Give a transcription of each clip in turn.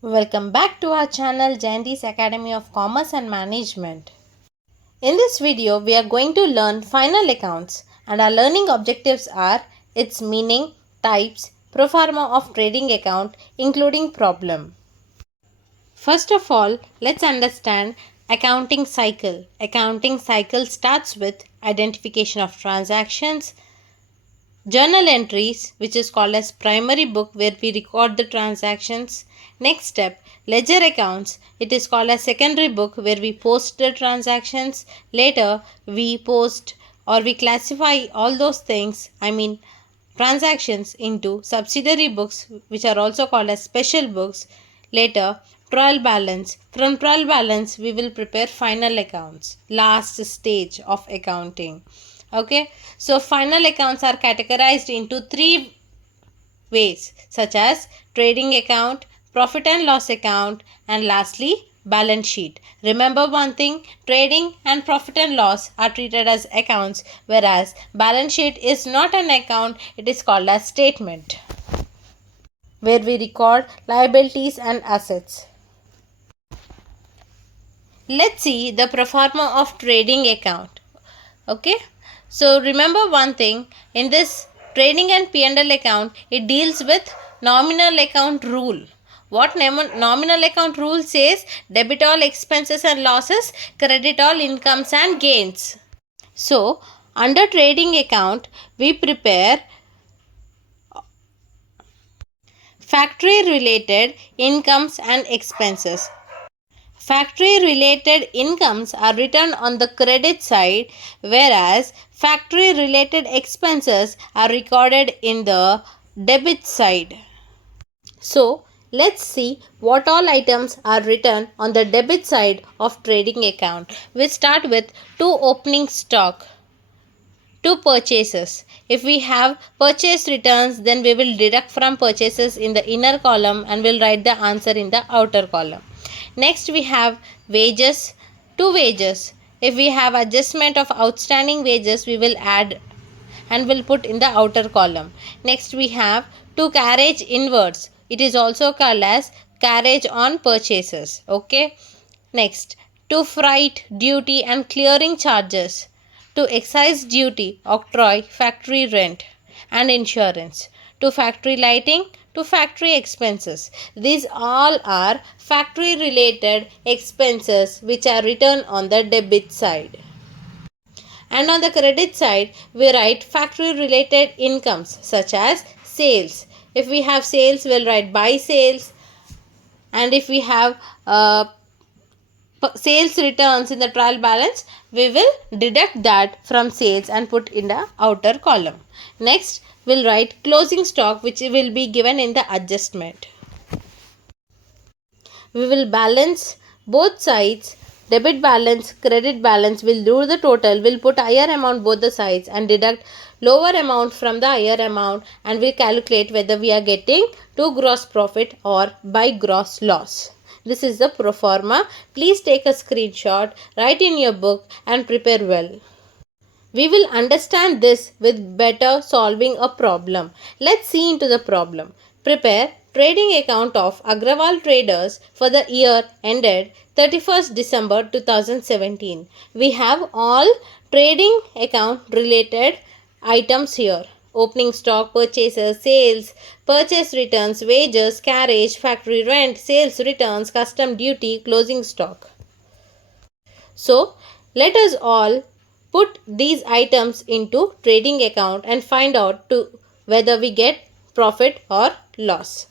Welcome back to our channel Jayanti's Academy of Commerce and Management. In this video, we are going to learn final accounts and our learning objectives are its meaning, types, pro forma of trading account including problem. First of all, let's understand accounting cycle. Accounting cycle starts with identification of transactions, journal entries, which is called as primary book where we record the transactions. Next step, ledger accounts. It is called as secondary book where we post the transactions. Later we post or we classify all those things, transactions, into subsidiary books, which are also called as special books. Later, trial balance. From trial balance we will prepare final accounts, last stage of accounting. Okay, so final accounts are categorized into three ways, such as trading account, profit and loss account, and lastly balance sheet. Remember one thing, trading and profit and loss are treated as accounts, whereas balance sheet is not an account, it is called as statement, where we record liabilities and assets. Let's see the pro forma of trading account. Okay, so remember one thing, in this trading and P&L account, it deals with nominal account rule. What nominal account rule says? Debit all expenses and losses, credit all incomes and gains. So under trading account we prepare factory related incomes and expenses. Factory related incomes are written on the credit side, whereas factory related expenses are recorded in the debit side. So, let's see what all items are written on the debit side of trading account. We start with to opening stock, to purchases. If we have purchase returns, then we will deduct from purchases in the inner column and will write the answer in the outer column. Next we have wages, to wages. If we have adjustment of outstanding wages, we will add and will put in the outer column. Next we have to carriage inwards. It is also called as carriage on purchases. Okay. Next, to freight, duty and clearing charges, to excise duty, octroi, factory rent and insurance, to factory lighting, to factory expenses. These all are factory related expenses which are written on the debit side. And on the credit side, we write factory related incomes such as sales. If we have sales, we'll write buy sales. And if we have sales returns in the trial balance, we will deduct that from sales and put in the outer column. Next, we'll write closing stock, which will be given in the adjustment. We will balance both sides, debit balance, credit balance. We'll do the total, we'll put higher amount both the sides and deduct lower amount from the higher amount, and we'll calculate whether we are getting to gross profit or by gross loss. This is the pro forma. Please take a screenshot, write in your book and prepare well. We will understand this with better solving a problem. Let's see into the problem. Prepare trading account of Agrawal Traders for the year ended 31st December 2017. We have all trading account related items here. Opening stock, purchases, sales, purchase returns, wages, carriage, factory rent, sales returns, custom duty, closing stock. So, let us all put these items into trading account and find out whether we get profit or loss.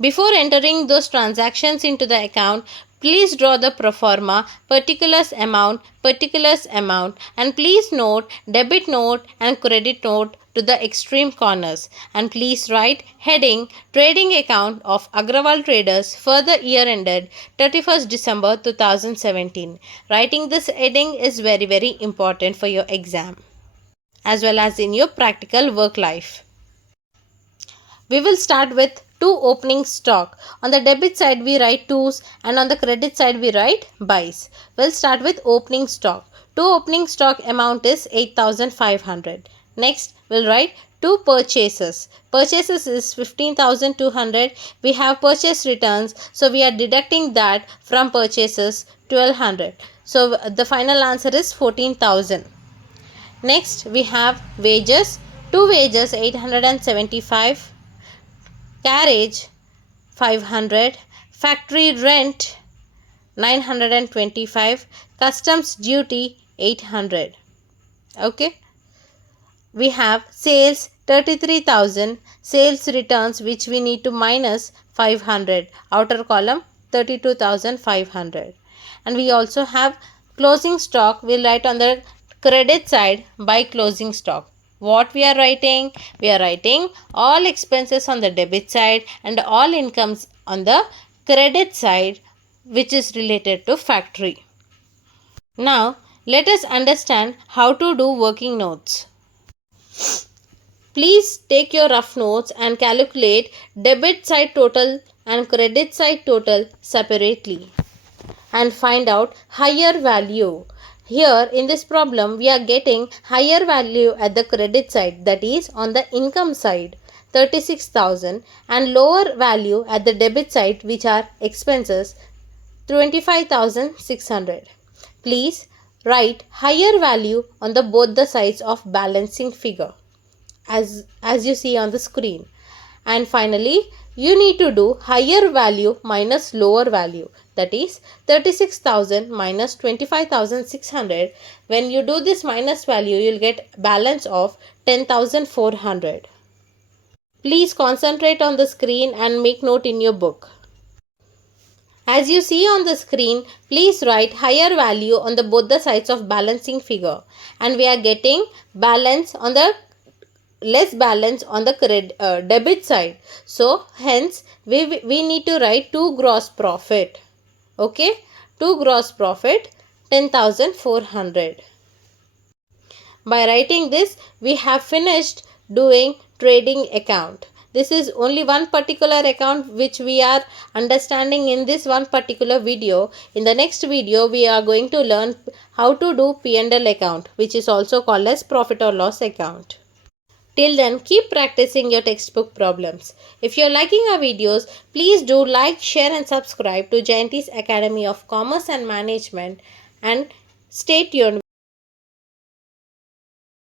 Before entering those transactions into the account, please draw the pro forma, particulars amount, and please note debit note and credit note to the extreme corners, and please write heading trading account of Agrawal Traders for the year ended 31st December 2017. Writing this heading is very important for your exam as well as in your practical work life. We will start with to opening stock. On the debit side we write to's and on the credit side we write buys. We'll start with opening stock. To opening stock amount is 8,500. Next we'll write to purchases. Purchases is 15,200. We have purchase returns, so we are deducting that from purchases 1200. So the final answer is 14,000. Next we have wages. Two wages 875, carriage 500, factory rent 925, customs duty 800. Okay. We have sales 33,000, sales returns which we need to minus 500, outer column 32,500. And we also have closing stock. We'll write on the credit side by closing stock. What we are writing? We are writing all expenses on the debit side and all incomes on the credit side, which is related to factory. Now let us understand how to do working notes. Please take your rough notes and calculate debit side total and credit side total separately and find out higher value. Here in this problem we are getting higher value at the credit side, that is on the income side 36,000, and lower value at the debit side, which are expenses 25,600. Please write higher value on the both the sides of balancing figure as you see on the screen. And finally you need to do higher value minus lower value, that is 36,000 minus 25,600. When you do this minus value, you will get balance of 10,400. Please concentrate on the screen and make note in your book. As you see on the screen, please write higher value on the both the sides of balancing figure, and we are getting balance on the less balance on the debit side. So hence we need to write 2 gross profit. Okay, 2 gross profit 10,400. By writing this, we have finished doing trading account. This is only one particular account which we are understanding in this one particular video. In the next video, we are going to learn how to do P&L account, which is also called as profit or loss account. Till then, keep practicing your textbook problems. If you are liking our videos, please do like, share and subscribe to Jayanti's Academy of Commerce and Management, and stay tuned.